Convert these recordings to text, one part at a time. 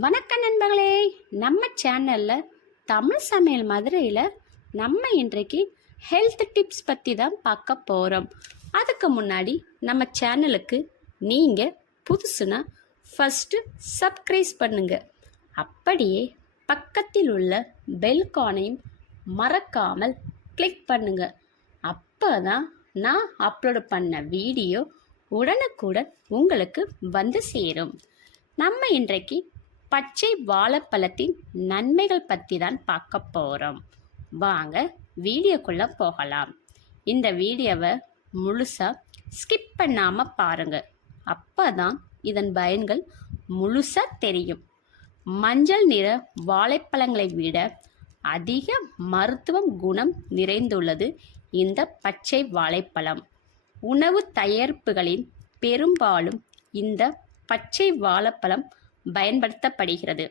வணக்கம் நண்பர்களே, நம்ம சேனலில் தமிழ் சமையல் மதுரையில் நம்ம இன்றைக்கு ஹெல்த் டிப்ஸ் பற்றி தான் பார்க்க போகிறோம். அதுக்கு முன்னாடி நம்ம சேனலுக்கு நீங்கள் புதுசுனா ஃபஸ்ட்டு சப்ஸ்கிரைப் பண்ணுங்க. அப்படியே பக்கத்தில் உள்ள பெல்கானையும் மறக்காமல் கிளிக் பண்ணுங்க. அப்போ தான் நான் அப்லோடு பண்ண வீடியோ உடனுக்குடன் உங்களுக்கு வந்து சேரும். நம்ம இன்றைக்கு பச்சை வாழைப்பழத்தின் நன்மைகள் பற்றி தான் பார்க்க போகிறோம். வாங்க வீடியோக்குள்ளே போகலாம். இந்த வீடியோவை முழுசாக ஸ்கிப் பண்ணாமல் பாருங்கள். அப்போ தான் இதன் பயன்கள் முழுசாக தெரியும். மஞ்சள் நிற வாழைப்பழங்களை விட அதிக மருத்துவ குணம் நிறைந்துள்ளது இந்த பச்சை வாழைப்பழம். உணவு தயாரிப்புகளின் பெரும்பாலும் இந்த பச்சை வாழைப்பழம் பயன்படுத்தப்படுகிறது.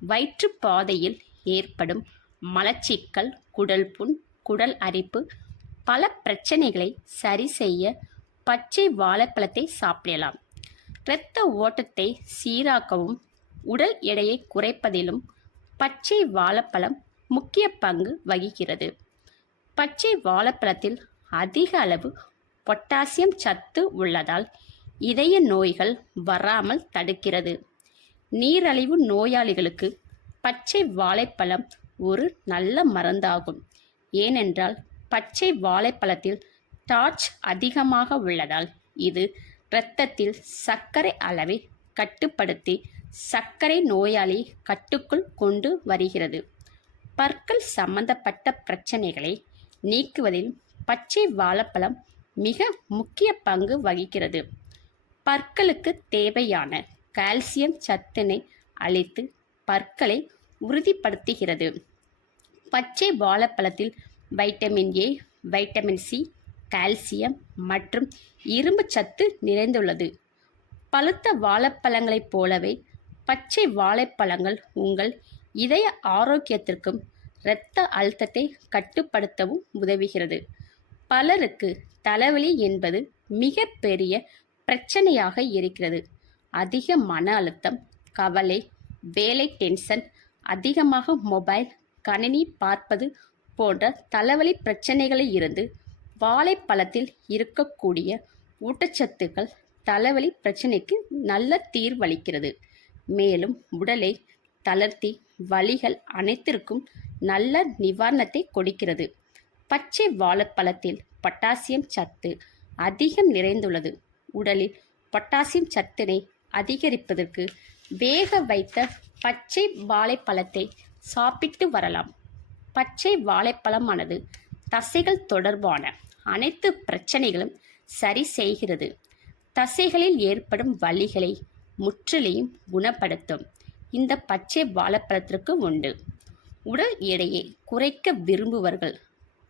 வயிற்றுப்பாதையில் ஏற்படும் மலச்சிக்கல், குடல் புண், குடல் அரிப்பு பல பிரச்சனைகளை சரி செய்ய பச்சை வாழைப்பழத்தை சாப்பிடலாம். இரத்த ஓட்டத்தை சீராக்கவும் உடல் எடையை குறைப்பதிலும் பச்சை வாழைப்பழம் முக்கிய பங்கு வகிக்கிறது. பச்சை வாழைப்பழத்தில் அதிக அளவு பொட்டாசியம் சத்து உள்ளதால் இதய நோய்கள் வராமல் தடுக்கிறது. நீரிழிவு நோயாளிகளுக்கு பச்சை வாழைப்பழம் ஒரு நல்ல மருந்தாகும். ஏனென்றால் பச்சை வாழைப்பழத்தில் டார்ச் அதிகமாக உள்ளதால் இது இரத்தத்தில் சர்க்கரை அளவை கட்டுப்படுத்தி சர்க்கரை நோயாளி கட்டுக்குள் கொண்டு வருகிறது. பற்கள் சம்பந்தப்பட்ட பிரச்சனைகளை நீக்குவதில் பச்சை வாழைப்பழம் மிக முக்கிய பங்கு வகிக்கிறது. பற்களுக்கு தேவையான கால்சியம் சத்தினை அளித்து பற்களை உறுதிப்படுத்துகிறது. பச்சை வாழைப்பழத்தில் vitamin A, vitamin C, calcium மற்றும் இரும்பு சத்து நிறைந்துள்ளது. பழுத்த வாழைப்பழங்களைப் போலவே பச்சை வாழைப்பழங்கள் உங்கள் இதய ஆரோக்கியத்திற்கும் இரத்த அழுத்தத்தை கட்டுப்படுத்தவும் உதவுகிறது. பலருக்கு தலைவலி என்பது மிக பெரிய பிரச்சனையாக இருக்கிறது. அதிக மன அழுத்தம், கவலை, வேலை டென்ஷன், அதிகமாக மொபைல், கணினி பார்ப்பது போன்ற தலைவலி பிரச்சனைகளில் இருந்து வாழைப்பழத்தில் இருக்கக்கூடிய ஊட்டச்சத்துக்கள் தலைவலி பிரச்சனைக்கு நல்ல தீர்வளிக்கிறது. மேலும் உடலை தளர்த்தி வலிகள் அனைத்திற்கும் நல்ல நிவாரணத்தை கொடுக்கிறது. பச்சை வாழைப்பழத்தில் பொட்டாசியம் சத்து அதிகம் நிறைந்துள்ளது. உடலில் பொட்டாசியம் சத்தினை அதிகரிப்பதற்கு வேக வைத்த பச்சை வாழைப்பழத்தை சாப்பிட்டு வரலாம். பச்சை வாழைப்பழமானது தசைகள் தொடர்பான அனைத்து பிரச்சனைகளும் சரி செய்கிறது. தசைகளில் ஏற்படும் வலிகளை முற்றிலும் குணப்படுத்தும் இந்த பச்சை வாழைப்பழத்திற்கு உண்டு. உடல் எடையை குறைக்க விரும்புவர்கள்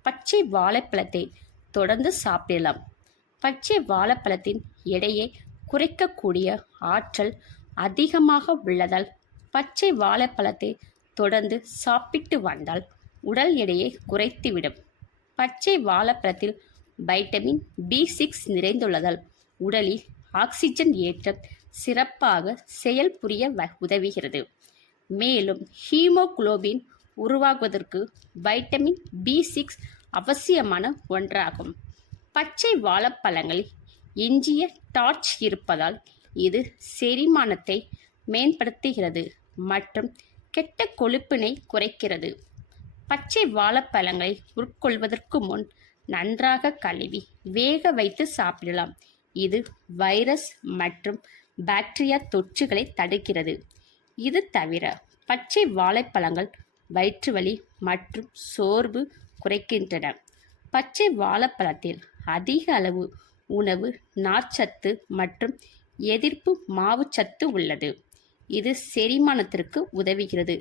பச்சை வாழைப்பழத்தை தொடர்ந்து சாப்பிடலாம். பச்சை வாழைப்பழத்தின் எடையை குறைக்கக்கூடிய ஆற்றல் அதிகமாக உள்ளதால் பச்சை வாழைப்பழத்தை தொடர்ந்து சாப்பிட்டு வந்தால் உடல் எடையை குறைத்துவிடும். பச்சை வாழைப்பழத்தில் வைட்டமின் B6 நிறைந்துள்ளதால் உடலில் ஆக்சிஜன் ஏற்றம் சிறப்பாக செயல்புரிய உதவுகிறது. மேலும் ஹீமோகுளோபின் உருவாகுவதற்கு வைட்டமின் B6 அவசியமான ஒன்றாகும். பச்சை வாழைப்பழங்களில் எஞ்சிய டார்ச் இருப்பதால் இது செரிமானத்தை மேம்படுத்துகிறது மற்றும் கெட்ட கொழுப்பினை குறைக்கிறது. பச்சை வாழைப்பழங்களை உட்கொள்வதற்கு முன் நன்றாக கழுவி வேக வைத்து சாப்பிடலாம். இது வைரஸ் மற்றும் பாக்டீரியா தொற்றுகளை தடுக்கிறது. இது தவிர பச்சை வாழைப்பழங்கள் வயிற்றுவலி மற்றும் சோர்வு குறைக்கின்றன. பச்சை வாழைப்பழத்தில் அதிக அளவு உணவு நார்ச்சத்து மற்றும் எதிர்ப்பு மாவுச்சத்து உள்ளது. இது செரிமானத்திற்கு உதவுகிறது.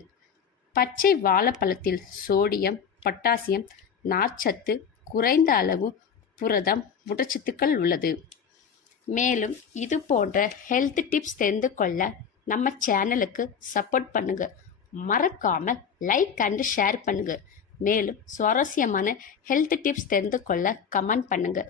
பச்சை வாழைப்பழத்தில் சோடியம், பொட்டாசியம், நார்ச்சத்து, குறைந்த அளவு புரதம், ஊட்டச்சத்துக்கள் உள்ளது. மேலும் இது போன்ற ஹெல்த் டிப்ஸ் தெரிந்து கொள்ள நம்ம சேனலுக்கு சப்போர்ட் பண்ணுங்க. மறக்காமல் லைக் அண்ட் ஷேர் பண்ணுங்க. மேலும் சுவாரஸ்யமான ஹெல்த் டிப்ஸ் தெரிந்து கொள்ள கமெண்ட் பண்ணுங்க.